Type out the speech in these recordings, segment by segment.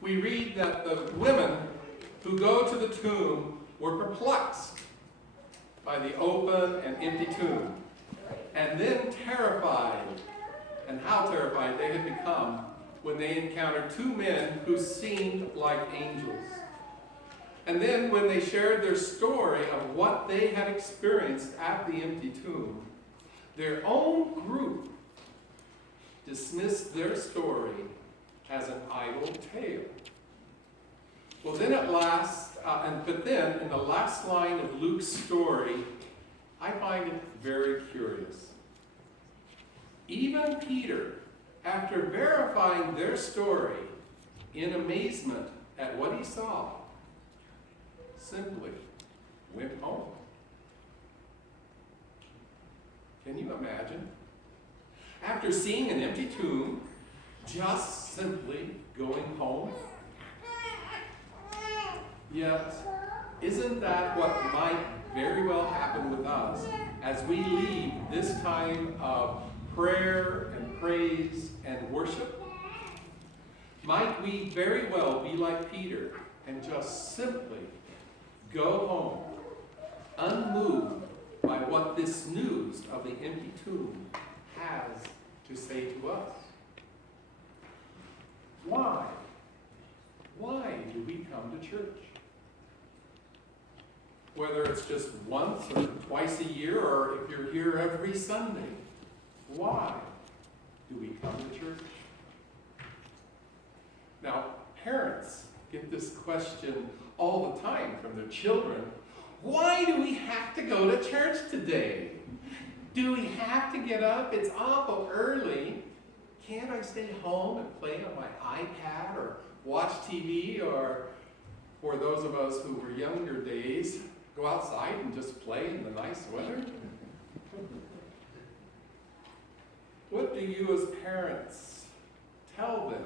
we read that the women who go to the tomb were perplexed by the open and empty tomb, and then terrified, and how terrified they had become when they encountered two men who seemed like angels. And then when they shared their story of what they had experienced at the empty tomb, their own group dismissed their story as an idle tale. Well, then at last, but then in the last line of Luke's story, I find it very curious. Even Peter, after verifying their story in amazement at what he saw, simply went home. Can you imagine? After seeing an empty tomb, just simply going home? Yet, isn't that what might very well happen with us as we leave this time of prayer and praise and worship? Might we very well be like Peter and just simply go home, unmoved by what this news of the empty tomb has to say to us? Why? Why do we come to church? Whether it's just once or twice a year, or if you're here every Sunday, why do we come to church? Now, parents get this question all the time from their children. Why do we have to go to church today? Do we have to get up? It's awful early. Can't I stay home and play on my iPad or watch TV, or for those of us who were younger days, go outside and just play in the nice weather? What do you as parents tell them?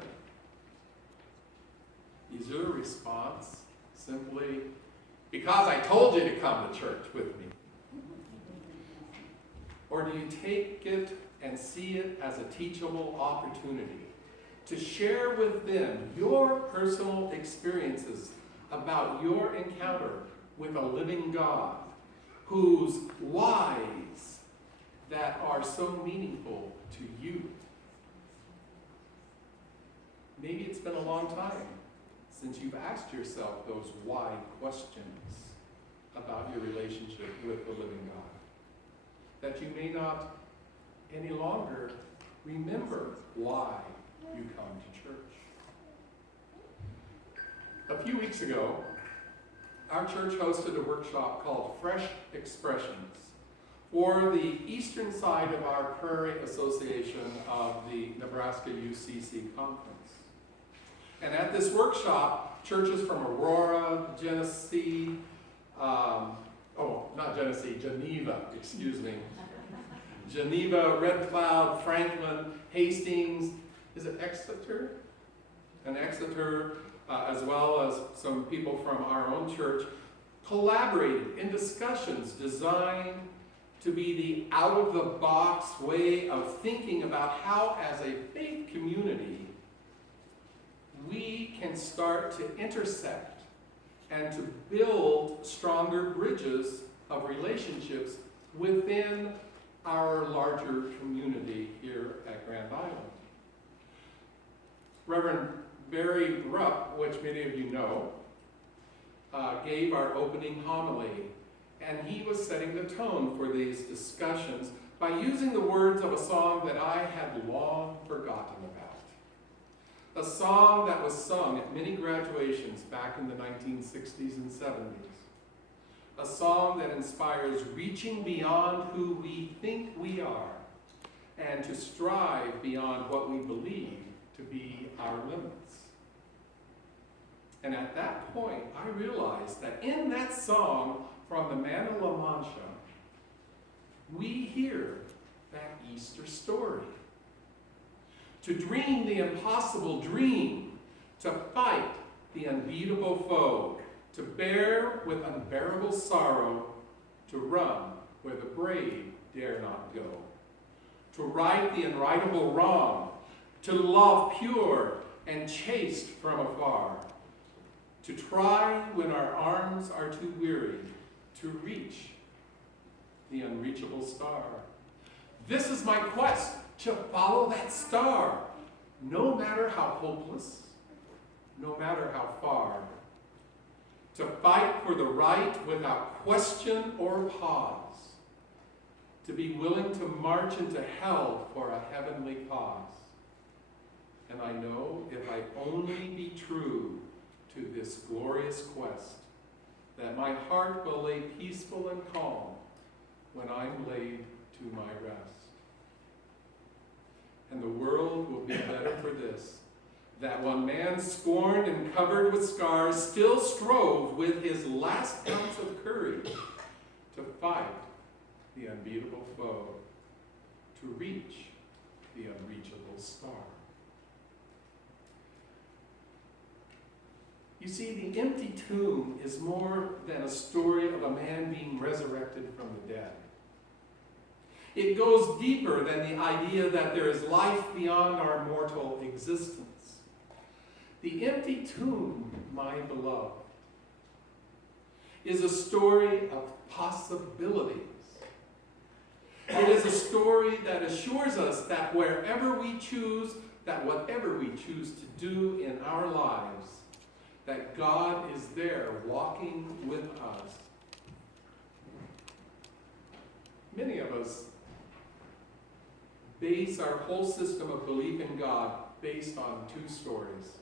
Is your response simply, because I told you to come to church with me? Or do you take it and see it as a teachable opportunity to share with them your personal experiences about your encounter with a living God whose whys that are so meaningful to you? Maybe it's been a long time since you've asked yourself those why questions about your relationship with the living God, that you may not any longer remember why you come to church. A few weeks ago, our church hosted a workshop called Fresh Expressions for the eastern side of our Prairie Association of the Nebraska UCC Conference. And at this workshop, churches from Aurora, Geneva, Red Cloud, Franklin, Hastings, is it Exeter? And Exeter, as well as some people from our own church, collaborated in discussions designed to be the out-of-the-box way of thinking about how, as a faith community, we can start to intersect and to build stronger bridges of relationships within our larger community here at Grand Island. Reverend Barry Rupp, which many of you know, gave our opening homily, and he was setting the tone for these discussions by using the words of a song that I had long forgotten about. A song that was sung at many graduations back in the 1960s and 70s. A song that inspires reaching beyond who we think we are and to strive beyond what we believe to be our limits. And at that point, I realized that in that song from the Man of La Mancha, we hear that Easter story. To dream the impossible dream, to fight the unbeatable foe, to bear with unbearable sorrow, to run where the brave dare not go, to right the unrightable wrong, to love pure, and chased from afar, to try when our arms are too weary to reach the unreachable star. This is my quest, to follow that star, no matter how hopeless, no matter how far. To fight for the right without question or pause. To be willing to march into hell for a heavenly cause. And I know if I only be true to this glorious quest, that my heart will lay peaceful and calm when I'm laid to my rest. And the world will be better for this, that one man scorned and covered with scars still strove with his last ounce of courage to fight the unbeatable foe, to reach the unreachable star. You see, the empty tomb is more than a story of a man being resurrected from the dead. It goes deeper than the idea that there is life beyond our mortal existence. The empty tomb, my beloved, is a story of possibilities. It is a story that assures us that wherever we choose, that whatever we choose to do in our lives, that God is there walking with us. Many of us base our whole system of belief in God based on two stories: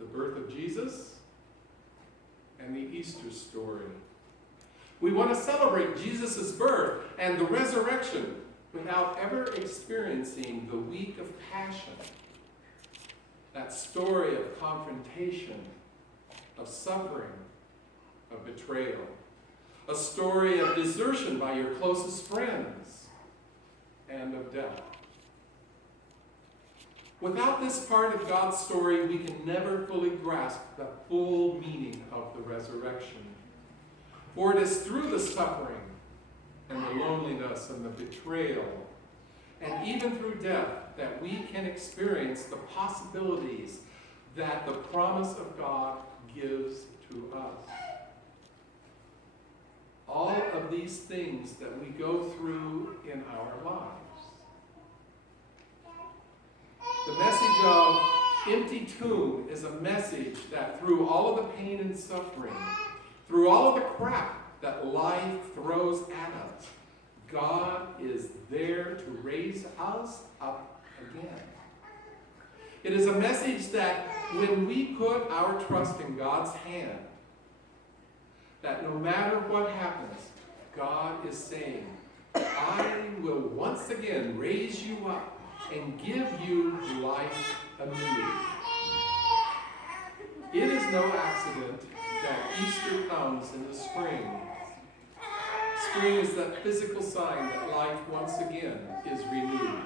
the birth of Jesus and the Easter story. We want to celebrate Jesus' birth and the resurrection without ever experiencing the week of passion. That story of confrontation, of suffering, of betrayal. A story of desertion by your closest friends, and of death. Without this part of God's story, we can never fully grasp the full meaning of the resurrection. For it is through the suffering and the loneliness and the betrayal, and even through death, that we can experience the possibilities that the promise of God gives to us. All of these things that we go through in our lives. The message of empty tomb is a message that through all of the pain and suffering, through all of the crap that life throws at us, God is there to raise us up again. It is a message that when we put our trust in God's hand, that no matter what happens, God is saying, I will once again raise you up and give you life anew. It is no accident that Easter comes in the spring. Spring is that physical sign that life once again is renewed.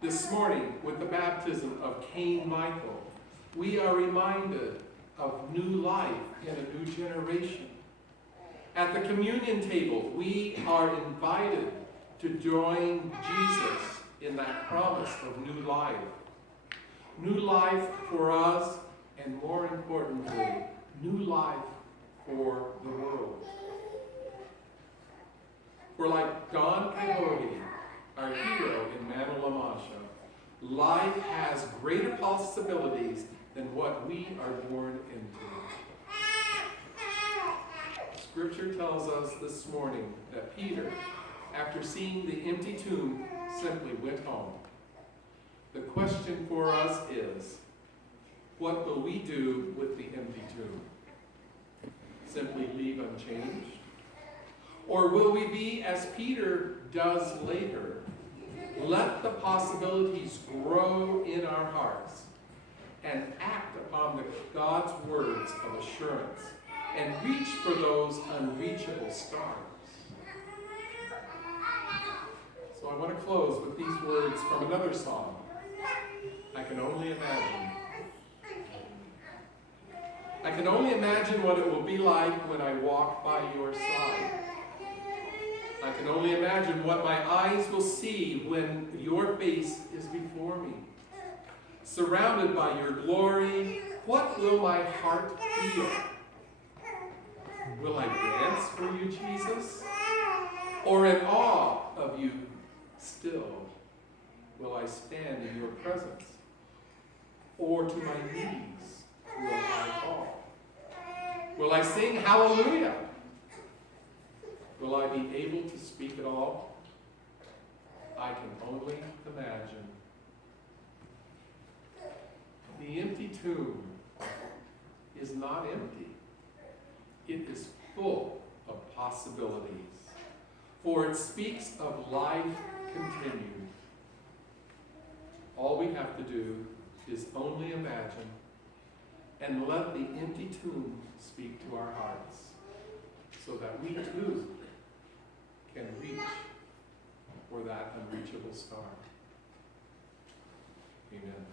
This morning, with the baptism of Cain Michael, we are reminded of new life in a new generation. At the communion table, we are invited to join Jesus in that promise of new life. New life for us, and more importantly, new life for the world. For like Don Quixote, our hero in Mano La Mancha, life has greater possibilities than what we are born into. Scripture tells us this morning that Peter, after seeing the empty tomb, simply went home. The question for us is, what will we do with the empty tomb? Simply leave unchanged? Or will we be, as Peter does later, let the possibilities grow in our hearts and act upon God's words of assurance and reach for those unreachable stars? So I want to close with these words from another song, I Can Only Imagine. I can only imagine what it will be like when I walk by your side. I can only imagine what my eyes will see when your face is before me. surrounded by your glory, what will my heart feel? Will I dance for you, Jesus? Or in awe of you still will I stand in your presence? Or to my knees will I fall? Will I sing hallelujah? Will I be able to speak at all? I can only imagine. The empty tomb is not empty. It is full of possibilities, for it speaks of life continued. All we have to do is only imagine and let the empty tomb speak to our hearts, so that we too can reach for that unreachable star. Amen.